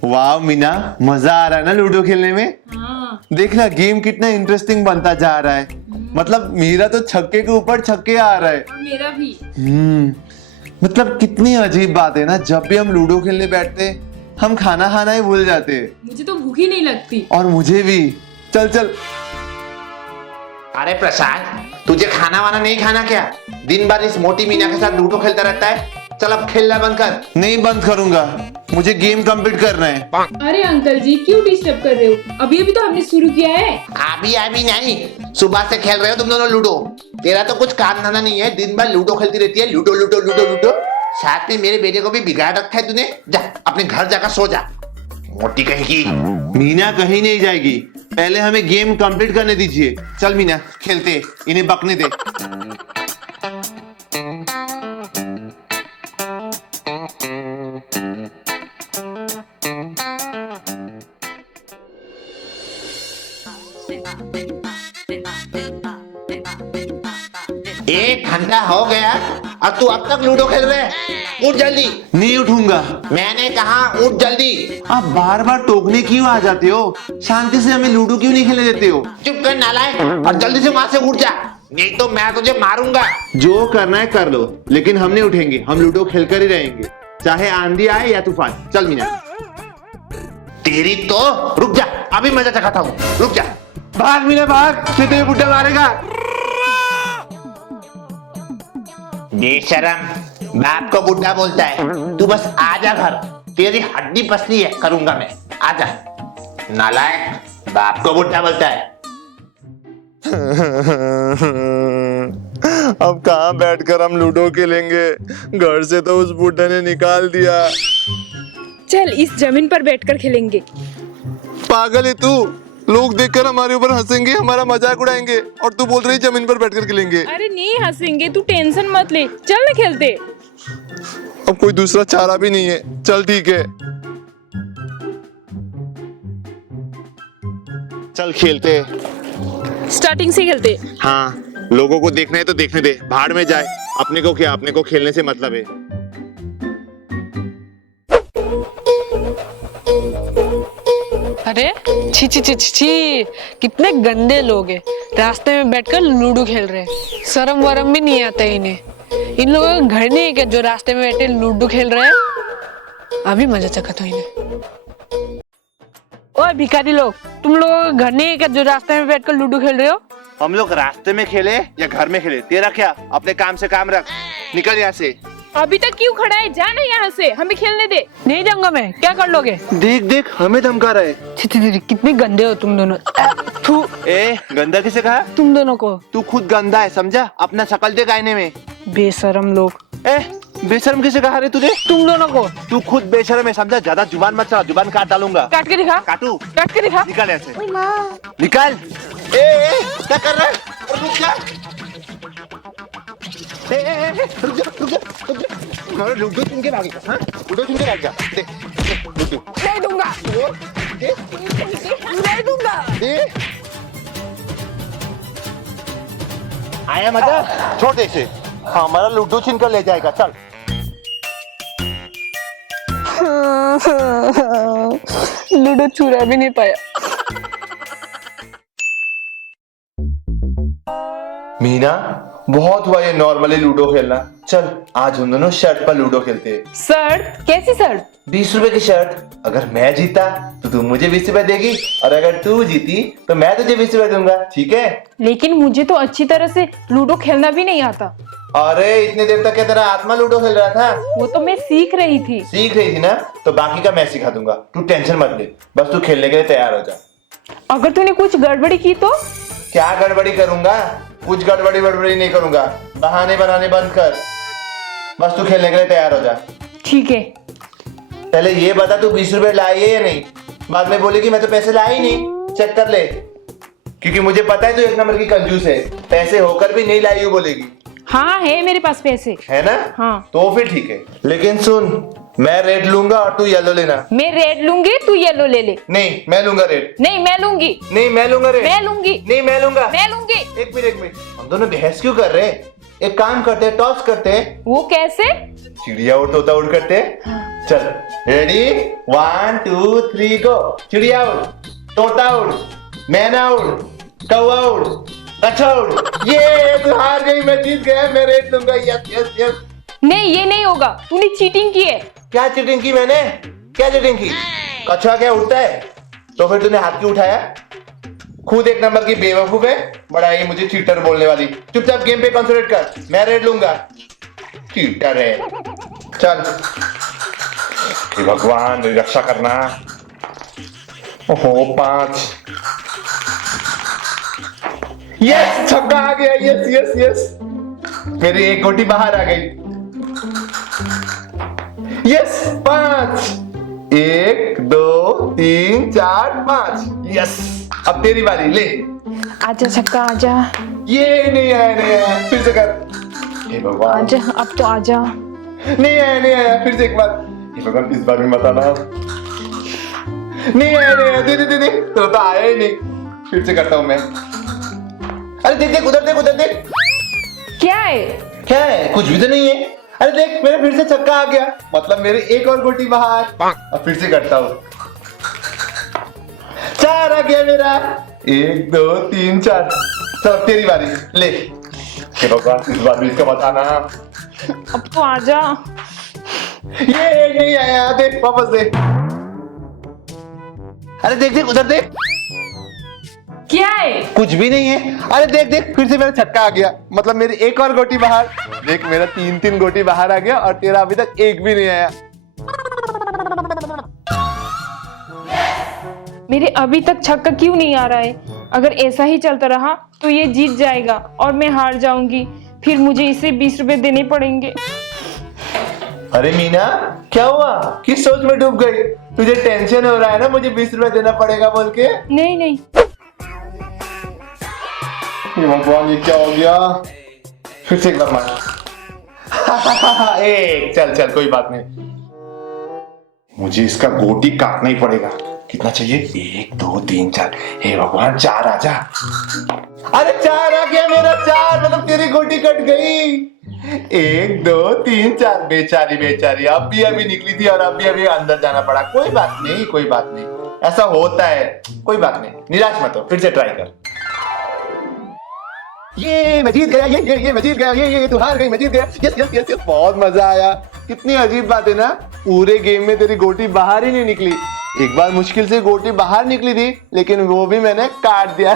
वाह मीना, मजा आ रहा है ना लूडो खेलने में। हाँ। देखना गेम कितना इंटरेस्टिंग बनता जा रहा है। मतलब मेरा तो छक्के के ऊपर छक्के आ रहा है। और मेरा भी। मतलब कितनी अजीब बात है ना, जब भी हम लूडो खेलने बैठते हम खाना खाना ही भूल जाते। मुझे तो भूख ही नहीं लगती। और मुझे भी। चल चल। अरे प्रसाद, तुझे खाना वाना नहीं खाना क्या? दिन भर इस मोटी मीना के साथ लूडो खेलता रहता है। चल अब खेलना बंद कर। नहीं बंद करूंगा, मुझे गेम कंप्लीट करना है। अरे अंकल जी क्यों डिस्टर्ब कर रहे हो? अभी अभी तो हमने शुरू किया है। अभी नहीं, सुबह से खेल रहे हो तुम दोनों लूडो। तेरा तो कुछ काम धंधा नहीं है, दिन भर लूडो खेलती रहती है। Ludo ludo ludo ludo. साथ में मेरे बेटे को भी बिगाड़ रखा है तूने। जा अपने घर जाकर सो जा, मोटी कहीं की। मीना कहीं नहीं जाएगी, पहले हमें गेम कंप्लीट करने दीजिए। चल मीना खेलते, इन्हें बकने दे। एक घंटा हो गया और तू अब तक लूडो खेल रहे है? उठ जल्दी। नहीं उठूंगा। मैंने कहा उठ जल्दी। आप बार बार टोकने क्यों आ जाते हो? शांति से हमें लूडो क्यों नहीं खेलने देते हो? चुप कर नालायक, और जल्दी से वहां से उठ जा, नहीं तो मैं तुझे मारूंगा। जो करना है कर लो, लेकिन हम नहीं उठेंगे। हम लूडो खेलकर ही रहेंगे, चाहे आंधी आए या तूफान। चल मीना। तेरी तो रुक जा, अभी मजा चखाता हूँ, रुक जा। भाग मीना भाग, नहीं तो ये बुड्ढा मारेगा। बेशरम, बाप को बुढ़ा बोलता है। तू बस आजा घर, तेरी हड्डी पसली है करूंगा मैं। आजा नालायक, बाप को बुढ़ा बोलता है। अब कहाँ बैठकर हम लूडो खेलेंगे? घर से तो उस बुड्ढे ने निकाल दिया। चल इस जमीन पर बैठकर खेलेंगे। पागल है तू? लोग देखकर हमारे ऊपर हंसेंगे, हमारा मजाक उड़ाएंगे, और तू बोल रही जमीन पर बैठकर खेलेंगे। अरे नहीं हंसेंगे, तू टेंशन मत ले, चल ना खेलते। अब कोई दूसरा चारा भी नहीं है। चल ठीक है, चल खेलते। स्टार्टिंग से खेलते। हाँ, लोगों को देखना है तो देखने दे, भाड़ में जाए। अपने को क्या, अपने को खेलने से मतलब है। अरे छी छी छी छी छी, कितने गंदे लोग हैं, रास्ते में बैठकर लूडो खेल रहे हैं। शर्म वरम भी नहीं आता इन्हें। इन लोगों का घर नहीं है क्या जो रास्ते में बैठे लूडो खेल रहे हैं? अभी मजा चखा इन्हें। ओए भिखारी लोग, तुम लोगों का घर नहीं है क्या जो रास्ते में बैठकर लूडो खेल रहे हो? हम लोग रास्ते में खेले या घर में खेले, तेरा क्या? अपने काम से काम रख, निकल यहाँ से। अभी तक क्यों खड़ा है? जाना यहाँ से, हमें खेलने दे। नहीं जाऊंगा मैं, क्या कर लोगे? देख देख, हमें धमका रहा है। छी छी छी, कितने गंदे हो तुम दोनों। थू, ए गंदा किसे कहा? तुम दोनों को। तू खुद गंदा है, समझा? अपना शकल देख आईने में। बेशरम लोग। ए बेशरम किसे कहा रे तुझे? तुम दोनों को। तू खुद बेशरम है, समझा? ज्यादा जुबान मत चला, जुबान काट डालूंगा। काट के दिखा, काटू? काट के दिखा। निकल ऐसे, निकल। ए क्या कर रहा है? रुक जा। ए, रुक जा रुक जा रुक जा। हमारे लूडो छीन के भागी। हाँ लूडो छीन के भाग जा। दे लूडो। नहीं दूंगा, दे नहीं दूंगा। दे। आया मजा? छोड़ इसे, हमारा लूडो छीन कर ले जाएगा। चल। लूडो चुरा भी नहीं पाया। मीना, बहुत हुआ ये नॉर्मली लूडो खेलना। चल आज हम दोनों शर्ट पर लूडो खेलते हैं। शर्ट? कैसी शर्ट? 20 रुपए की शर्ट। अगर मैं जीता तो तू मुझे 20 रुपए देगी, और अगर तू जीती तो मैं तुझे 20 रुपए दूंगा, ठीक है? लेकिन मुझे तो अच्छी तरह से लूडो खेलना भी नहीं आता। अरे इतनी देर तक क्या तेरा आत्मा लूडो खेल रहा था? वो तो मैं सीख रही थी। सीख रही थी ना, तो बाकी का मैं सिखा दूंगा। तू टेंशन मत ले, बस तू खेलने के लिए तैयार हो जा। अगर तूने कुछ गड़बड़ी की तो? क्या गड़बड़ी करूंगा? कुछ गड़बड़ी बड़बड़ी नहीं करूंगा। बहाने बनाने बंद कर, बस तू खेलने के लिए तैयार हो जा। ठीक है। पहले ये बता, तू 20 रुपए लाई है या नहीं? बाद में बोलेगी मैं तो पैसे लाई ही नहीं। चेक कर ले, क्योंकि मुझे पता है तू एक नंबर की कंजूस है। पैसे होकर भी नहीं लाई, बोलेगी। हाँ है मेरे पास पैसे। है ना? हाँ। तो फिर ठीक है, लेकिन सुन, मैं रेड लूंगा और तू येलो लेना। मैं रेड लूंगी, तू येलो ले ले। नहीं मैं लूंगा रेड। नहीं मैं लूंगी। नहीं मैं लूंगा रेड। मैं लूंगी। नहीं मैं लूंगा। मैं लूंगी। एक मिनट, हम दोनों बहस क्यों कर रहे हैं? एक काम करते हैं, टॉस करते हैं। वो कैसे? चिड़िया और तोता उड़ करते हैं। चल रेडी 1 2 3 गो। चिड़िया उड़, तोता उड़, मैना उड़, कौवा उड़, कछुआ उड़। ये तू हार गई, मैं जीत गया, मैं रेट लूंगा। Yes yes yes. नहीं ये नहीं होगा, तूने चीटिंग की है। क्या चीटिंग की मैंने? क्या चीटिंग की? कछुआ क्या उड़ता है? तो फिर तूने हाथ क्यों उठाया? खुद एक नंबर की बेवकूफ है, बड़ा ही मुझे चीटर बोलने वाली। चुपचाप गेम पे कंसंट्रेट कर, मैं रेड लूंगा। चीटर है। चल हे भगवान, मेरी रक्षा करना। ओहो 5। यस, छक्का आ गया। यस यस यस, मेरी एक गोटी बाहर आ गई। यस 5। 1 2 3 4 5। यस, अब तेरी बारी, ले। आजा छक्का आजा, ये नहीं आया, नहीं आया, फिर से कर। हे भगवान, आजा अब तो आजा। नहीं आया, नहीं आया, फिर से एक बार। हे भगवान, इस बार भी मत आना। नहीं आया, नहीं आया, दे दे दे दे। तो आया ही नहीं। फिर से करता हूं मैं। अरे देख देख, उधर देख, उधर देख। क्या है? क्या है? कुछ भी तो नहीं है। अरे देख, मेरे फिर से छक्का आ गया, मतलब मेरी एक और गोटी बाहर। अब फिर से करता हूँ। 4 आ गया मेरा। 1 2 3 4। चल अब तेरी बारी, ले। हे भगवान, इस बार भी इसका मत आना। अब तो आजा। ये नहीं आया, देख वापस दे। अरे देख देख, उधर देख। क्या है? कुछ भी नहीं है। अरे देख देख, फिर से मेरा छक्का आ गया, मतलब मेरी एक और गोटी बाहर। देख, मेरा 3 गोटी बाहर आ गया और तेरा अभी तक एक भी नहीं आया। मेरे अभी तक छक्का क्यों नहीं आ रहा है? अगर ऐसा ही चलता रहा तो ये जीत जाएगा और मैं हार जाऊंगी। फिर मुझे इसे 20 रुपए देने पड़ेंगे। अरे मीना, क्या हुआ? किस सोच में डूब गई? तुझे टेंशन हो रहा है ना मुझे 20 रुपए देना पड़ेगा बोल के? नहीं नहीं, हे भगवान, ये क्या हो गया? फिर से एक बार मार। एक, चल चल, कोई बात नहीं। मुझे इसका गोटी काटना ही पड़ेगा। कितना चाहिए? 1 2 3 4। हे भगवान, 4 आ जा। अरे 4 आ गया मेरा। 4 मतलब तेरी गोटी कट गई। 1 2 3 4। बेचारी बेचारी, अब भी अभी निकली थी और अभी अभी अंदर जाना पड़ा। कोई बात नहीं, कोई बात नहीं, ऐसा होता है। कोई बात नहीं, निराश मत हो, फिर से ट्राई कर। ये मैं जीत गया, ये मैं जीत गया, ये तू हार गई, मैं जीत गया। यस यस यस यस, बहुत मजा आया। कितनी अजीब बात है ना, पूरे गेम में तेरी गोटी बाहर ही नहीं निकली। एक बार मुश्किल से गोटी बाहर निकली थी, लेकिन वो भी मैंने काट दिया।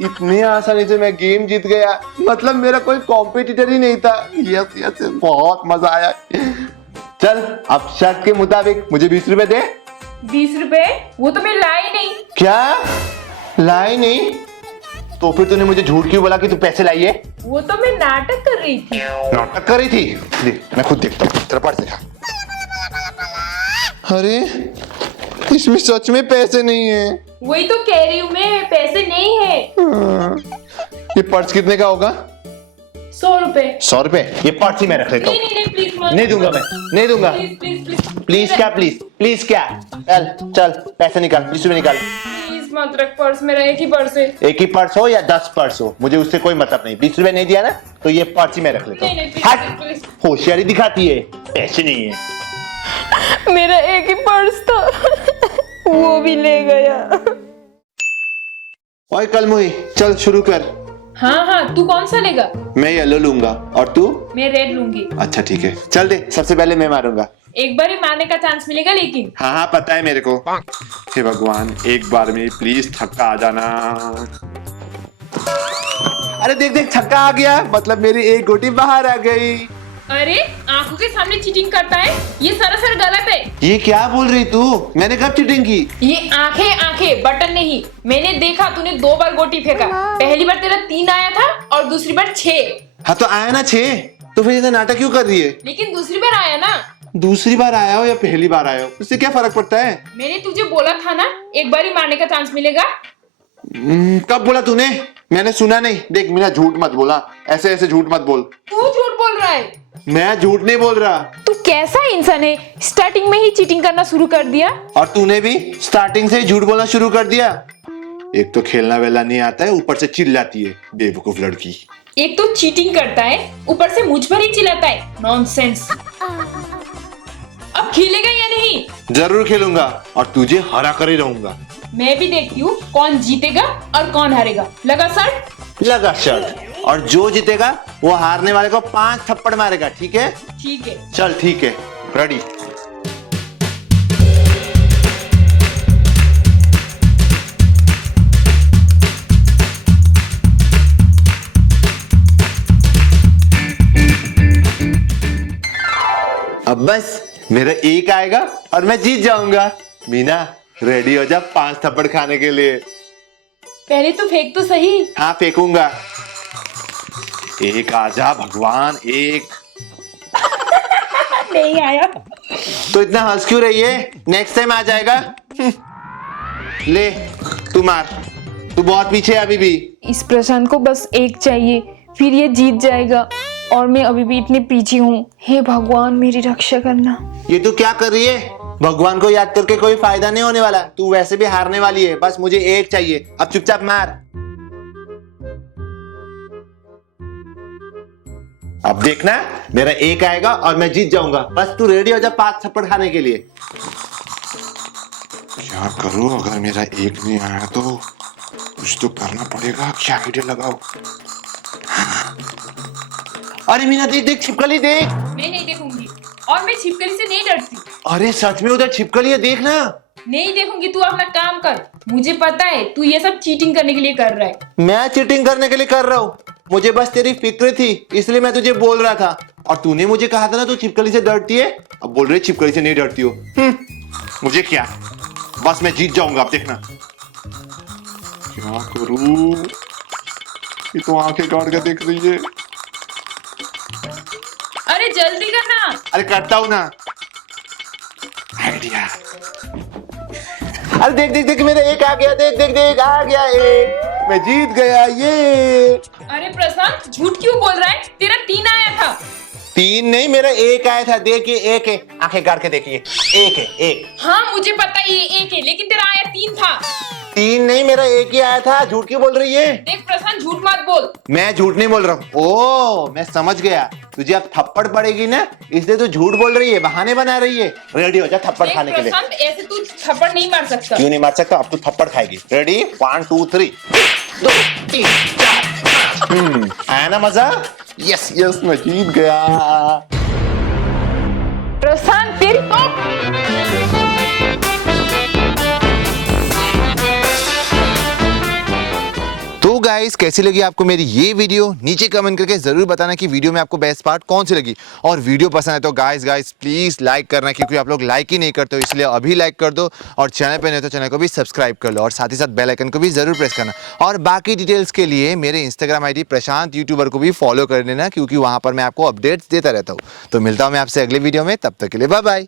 इतनी आसानी से मैं गेम जीत गया, मतलब मेरा कोई कॉम्पिटिटर ही नहीं था। यस यस, बहुत मजा आया। चल, अब शर्त के मुताबिक मुझे 20 रुपए दे। 20 रुपए? वो तो मैं लाई नहीं। क्या लाई नहीं? तो फिर तूने मुझे झूठ क्यों बोला कि तू पैसे लाई है? वो तो मैं नाटक कर रही थी। नाटक कर रही थी? देख, मैं खुद देखता हूँ, तेरा पर्स दिखा। अरे इसमें सच में पैसे नहीं है। वही तो कह रही हूँ मैं, पैसे नहीं है। ये पर्स कितने का होगा? 100 रुपए। 100 रुपए? ये पर्स ही मैं रख लेता नहीं हूँ। नहीं नहीं, प्लीज मत। नहीं दूंगा मैं, नहीं दूंगा। प्लीज प्लीज प्लीज प्लीज क्या? प्लीज प्लीज क्या? चल चल, पैसे निकाल, 20 रुपए निकाल। प्लीज मत रख पर्स, मेरा एक ही पर्स है। एक ही पर्स हो या 10 पर्स हो, मुझे उससे कोई मतलब नहीं। 20 रुपए नहीं दिया ना, तो ये पर्स ही मैं रख लेता नहीं नहीं, हूँ। प्लीज हट, प्लीज। होशियारी दिखाती है, पैसे नहीं है। मेरा एक ही पर्स था, वो भी ले गया। ओए कलमुही, चल शुरू कर। हाँ हाँ, तू कौन सा लेगा? मैं येलो लूंगा, और तू? मैं रेड लूंगी। अच्छा ठीक है, चल दे, सबसे पहले मैं मारूंगा। एक बार ही मारने का चांस मिलेगा लेकिन। हाँ हाँ, पता है मेरे को। हे भगवान, एक बार में प्लीज छक्का आ जाना। अरे देख देख, छक्का आ गया, मतलब मेरी एक गोटी बाहर आ गई। अरे आंखों के सामने चीटिंग करता है, ये सरासर गलत है। ये क्या बोल रही तू? मैंने कब चीटिंग की? ये आंखें आंखें, बटन नहीं। मैंने देखा तूने 2 बार गोटी फेंका। पहली बार तेरा 3 आया था और दूसरी बार 6। हाँ तो आया ना 6, तो फिर इतना नाटक क्यों कर रही है? लेकिन दूसरी बार आया ना। दूसरी बार आया हो या पहली बार आया हो, उससे क्या फर्क पड़ता है? मैंने तुझे बोला था ना, एक बार ही मारने का चांस मिलेगा। कब बोला तूने? मैंने सुना नहीं। देख मीना, झूठ मत बोला, ऐसे ऐसे झूठ मत बोल। तू झूठ बोल रहा है। मैं झूठ नहीं बोल रहा। तू कैसा इंसान है, स्टार्टिंग में ही चीटिंग करना शुरू कर दिया। और तूने भी स्टार्टिंग से ही झूठ बोलना शुरू कर दिया। एक तो खेलना वेला नहीं आता है, ऊपर से चिल्लाती है, बेवकूफ लड़की। एक तो चीटिंग करता है, ऊपर से मुझ पर ही चिल्लाता है। नॉनसेंस। अब खेलेगा या नहीं? जरूर खेलूंगा और तुझे हरा कर ही रहूंगा। मैं भी देखती हूँ कौन जीतेगा और कौन हारेगा। लगा शर्ट? लगा शर्ट। और जो जीतेगा वो हारने वाले को 5 थप्पड़ मारेगा, ठीक है? ठीक है। चल ठीक है, रेडी। अब बस मेरा एक आएगा और मैं जीत जाऊंगा। मीना रेडी हो जा 5 थप्पड़ खाने के लिए। पहले तो फेंक तो सही। हाँ फेंकूंगा। एक आजा भगवान, एक। नहीं आया। तो इतना हंस क्यों रही है? नेक्स्ट टाइम आ जाएगा। ले तू मार, तू बहुत पीछे है अभी भी। इस प्रशांत को बस एक चाहिए, फिर ये जीत जाएगा और मैं अभी भी इतने पीछे हूँ। हे भगवान मेरी रक्षा करना। ये तू क्या कर रही है? भगवान को याद करके कोई फायदा नहीं होने वाला। तू वैसे भी हारने वाली है। बस मुझे एक चाहिए। अब चुपचाप मार। अब देखना मेरा एक आएगा और मैं जीत जाऊंगा। बस तू रेडी हो जा 5 थप्पड़ खाने के लिए। क्या करूं अगर मेरा एक नहीं आया तो? कुछ तो करना पड़ेगा। क्या आइडिया लगाओ? अरे मीना देख देख, छिपकली देख। मैं नहीं देखूंगी और मैं छिपकली से नहीं डरती। अरे सच में उधर छिपकली है, देखना। नहीं देखूंगी, तू अपना काम कर। मुझे पता है तू ये सब चीटिंग करने के लिए कर रहा है। मैं चीटिंग करने के लिए कर रहा हूँ? मुझे बस तेरी फिक्र थी, इसलिए मैं तुझे बोल रहा था। और तूने मुझे कहा था ना तू छिपकली से डरती है, अब बोल रही छिपकली से नहीं डरती हो। मुझे क्या, बस मैं जीत जाऊंगा। अब देखना क्या करूं। ये तो आंखें गाड़ के देख रही है। अरे जल्दी करना। अरे करता हूं ना। आइडिया। अरे देख देख देख, मेरा एक आ गया। देख देख देख, आ गया एक। मैं जीत गया। ये अरे प्रशांत झूठ क्यों बोल रहा है? तेरा 3 आया था। 3 नहीं, मेरा एक आया था। देखिए एक है, आंखें गाड़ के देखिए। एक है, एक। हाँ मुझे पता है ये एक है, लेकिन तेरा आया 3 था। 3 नहीं, मेरा एक ही आया था। झूठ क्यों बोल रही है? देख प्रशांत झूठ मत बोल। मैं झूठ नहीं बोल रहा हूँ। ओ मैं समझ गया, तुझे अब थप्पड़ पड़ेगी ना, इसलिए तू झूठ बोल रही है, बहाने बना रही है। रेडी हो जा थप्पड़ खाने के लिए। प्रशांत ऐसे तू थप्पड़ नहीं मार सकता। क्यों नहीं मार सकता? अब तू थप्पड़ खाएगी। रेडी 1 2 3 2 3 4। आया ना मजा? यस यस, मैं जीत गया। प्रशांत तेरी तो गाइस कैसी लगी आपको मेरी ये वीडियो? नीचे कमेंट करके जरूर बताना कि वीडियो में आपको बेस्ट पार्ट कौन सी लगी। और वीडियो पसंद है तो गाइस प्लीज लाइक करना, क्योंकि आप लोग लाइक ही नहीं करते हो, इसलिए अभी लाइक कर दो। और चैनल पे नहीं तो चैनल को भी सब्सक्राइब कर लो, और साथ ही साथ बेल आइकन को भी जरूर प्रेस करना। और बाकी डिटेल्स के लिए मेरे इंस्टाग्राम आईडी प्रशांत यूट्यूबर को भी फॉलो कर लेना, क्योंकि वहां पर मैं आपको अपडेट्स देता रहता हूँ। तो मिलता हूँ मैं आपसे अगले वीडियो में, तब तक के लिए बाय बाय।